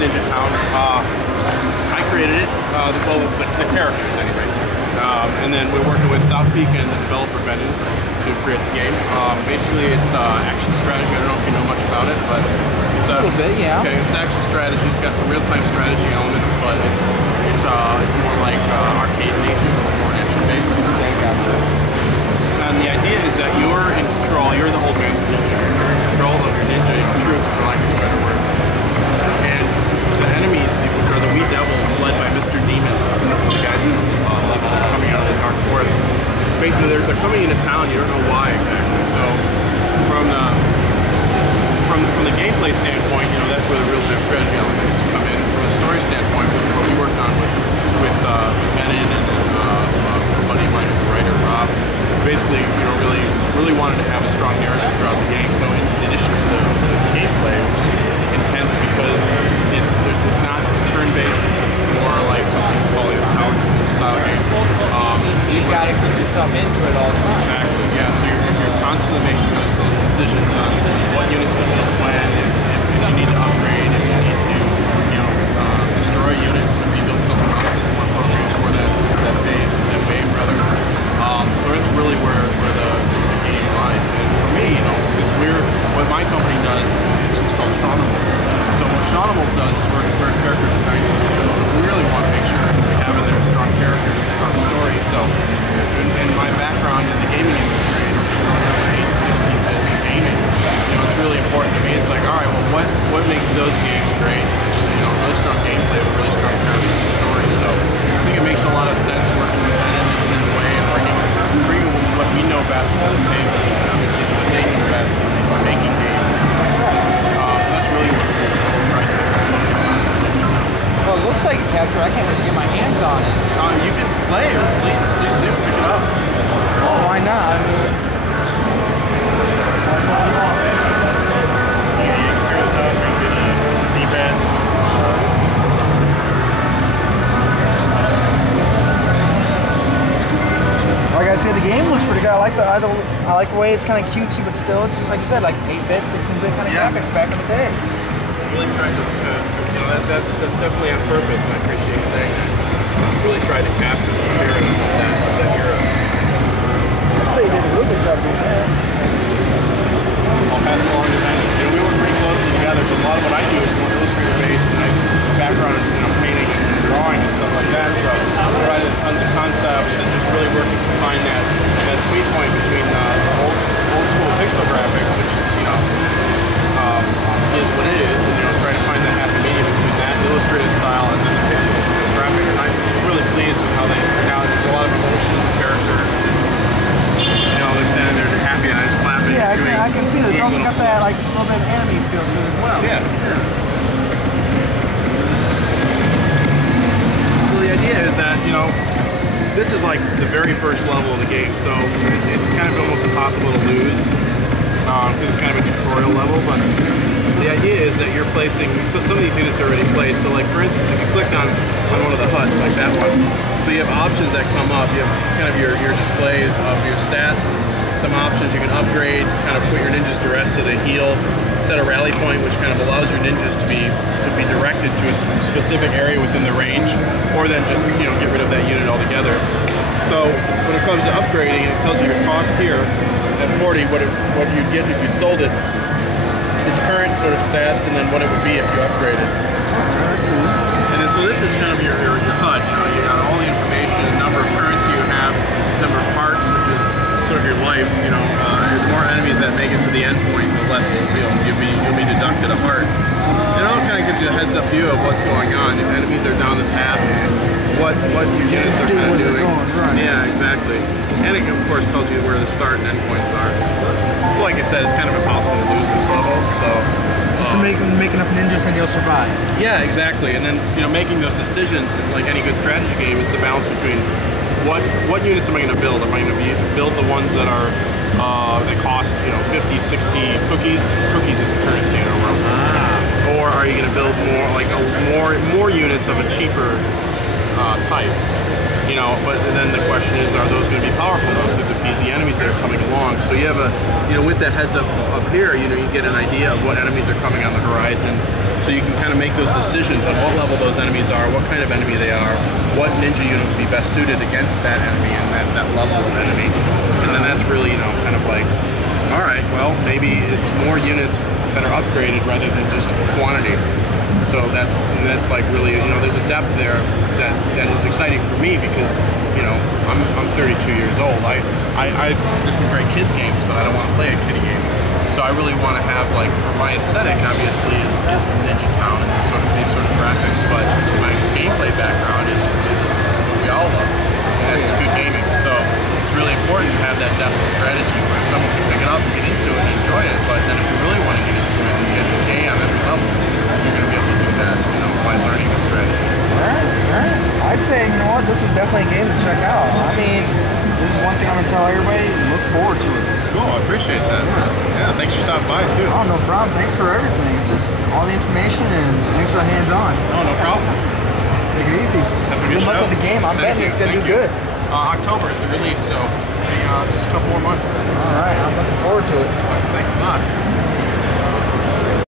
Ninja Town. I created it, the characters anyway. And then we're working with South Peak and the developer Benin to create the game. Basically, it's action strategy. I don't know if you know much about it, but it's a little bit, yeah. Okay, it's action strategy. It's got some real-time strategy elements, but it's more like arcade nature, more action-based. And the idea is that you're in control. You're the old man's ninja. You're in control of your ninja troops, for lack of a better word. And the enemies, which are the Wee Devils, led by Mr. Demon. This is the guys in level coming out of the Dark Forest. Basically, they're coming into town. You don't know why exactly. So, from the gameplay standpoint, you know, that's where the real-time strategy elements come in. From a story standpoint, which is what we worked on with Benin and a buddy of mine, the writer Rob. Basically, you know, really wanted to have a strong narrative throughout the game. So, in addition to the gameplay, which is intense because it's not turn-based, it's more like something called a power style game. You got to put yourself into it all the time. Exactly. Yeah. So you're constantly making those decisions on what units to build when, if you need to upgrade, if you need to, you know, destroy units and rebuild something else. Is more appropriate for that phase, that wave rather. So it's really where the game lies. And for me, you know, since what my company does, it's called Shawnables. So what Shawnables does is we're a character design studio. So we really want to make sure we have in there strong characters and strong stories. So in my background in the gaming industry, 16-bit gaming, you know, it's really important to me. It's like, all right, well, what makes those games great? It's, you know, really strong gameplay with really strong characters and stories. So I think it makes a lot of sense working with that in that way and bringing what we know best to the table. Obviously, what they know best in making games. So that's really what we're trying to focus on. Well, it looks like a capture. I can't wait to get my hands on it. You can play it. Please do. Pick it up. Oh, why not? Like I said, the game looks pretty good. I like the way it's kind of cutesy, but still, it's just like you said, like 8-bit, 16-bit kind of graphics back in the day. Really tried to, you know, that's definitely on purpose. And I appreciate you saying that. Really tried to capture the spirit of that era. I'd say you did a really good job doing that. I'll pass it along to Ben. You know, we work pretty closely together because a lot of what I do is more illustrator based, and I have a background in, you know, painting and drawing and stuff like that. So we're writing tons of concepts and just really working to find that sweet point between the old school pixel graphics, which is, you know, is what it is, and, you know, try to find that happy medium between that illustrative style and then the pixel graphics. And I'm really pleased with how they turned out. There's a lot of emotion in the characters, and, you know, they're standing there, they're happy eyes clapping. Yeah, I can see this. It's also got that like a little bit of anime feel to it as well. Yeah. So the idea is that, you know, this is like the very first level of the game, so it's kind of almost impossible to lose because it's kind of a tutorial level. But the idea is that you're placing, so some of these units are already placed. So like for instance, if you click on one of the huts, like that one, so you have options that come up. You have kind of your display of your stats, some options you can upgrade, kind of put your ninjas to rest so they heal, set a rally point, which kind of allows your ninjas to be directed to a specific area within the range, or then just, you know, get rid of that unit altogether. So when it comes to upgrading, it tells you your cost here at 40, what you'd get if you sold it, its current sort of stats, and then what it would be if you upgraded. And then so this is kind of your HUD. You know, you got all the information, the number of currency you have, number of parts, which is sort of your life. You know, the more enemies that make it to the end point, the less, you know, you'll be deducted a heart. It all kind of gives you a heads-up view of what's going on. If enemies are down the path, what your units are kind of doing. Right. Yeah, exactly. And it, of course, tells you where the start and end points are. So like I said, it's kind of impossible to lose this level. So just to make enough ninjas and you'll survive. Yeah, exactly. And then, you know, making those decisions, like any good strategy game, is the balance between what units am I going to build? Am I going to build the ones that are that cost, you know, 50, 60 cookies? Cookies is the currency in our world. Or are you going to build more units of a cheaper type? You know, but then the question is, are those going to be powerful enough to the enemies that are coming along. So you have a, you know, with that heads up here, you know, you get an idea of what enemies are coming on the horizon. So you can kind of make those decisions on what level those enemies are, what kind of enemy they are, what ninja unit would be best suited against that enemy and that level of enemy. And then that's really, you know, kind of like, all right, well, maybe it's more units that are upgraded rather than just quantity. So that's like really, you know, there's a depth there that is exciting for me because, you know, I'm 32 years old. There's some great kids games, but I don't want to play a kiddie game. So I really want to have, like, for my aesthetic, obviously, is Ninja Town and these sort of graphics. But my gameplay background is we all love. And it's good gaming. So it's really important to have that depth of strategy where someone can pick it up and get into it and enjoy it. But then if you really want to get into it and get a game on every level, you're going to be able to do that, you know, by learning the strategy. Alright. I'd say, you know what, this is definitely a game to check out. I mean, this is one thing I'm gonna tell everybody, look forward to it. Cool, I appreciate that. Yeah, thanks for stopping by too. Oh, no problem. Thanks for everything. It's just all the information and thanks for the hands-on. Oh, no problem. Take it easy. Have a good luck show. with the game. I'm betting it's gonna do good. October is the release, so just a couple more months. Alright, I'm looking forward to it. Thanks a lot.